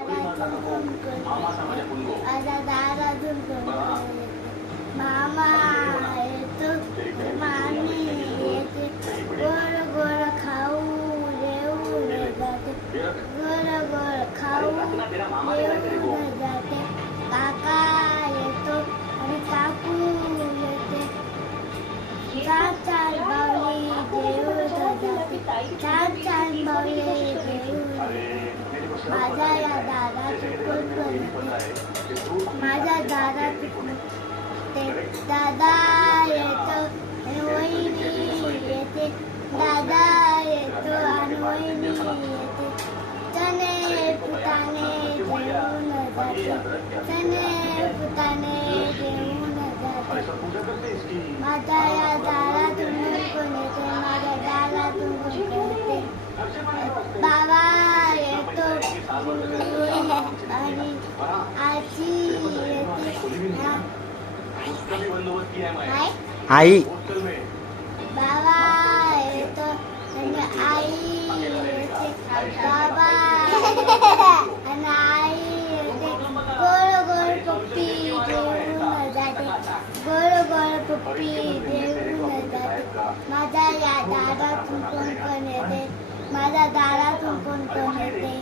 माझ्या दारातून मामा येतो मामी येते गोड गोड खाऊ येऊन जाते गोड गोड खाऊ येऊन जाते काका येतो आणि काकू येते चार चार बावली देऊन जाते चार चार बावली देऊन माझ्या या दादाची कोण माझ्या दादाची ते दादा येतो आणि वहिनी येते दादा येतो आणि वहिनी येते चणे फुटाणे घेऊन जाते चणे फुटाणे घेऊन जाते माझ्या या दारातून कोण येते माझ्या दारातून कोण येते बाबा येतो आणि आजी येते आई बाबा येतो आणि आई येते बाबा आणि आई येते गोड गोड पप्पी देऊन जाते गोड गोड पप्पी देऊन जाते माझ्या या दारातून कोण कोण येते माझ्या दारातून कोण कोण येते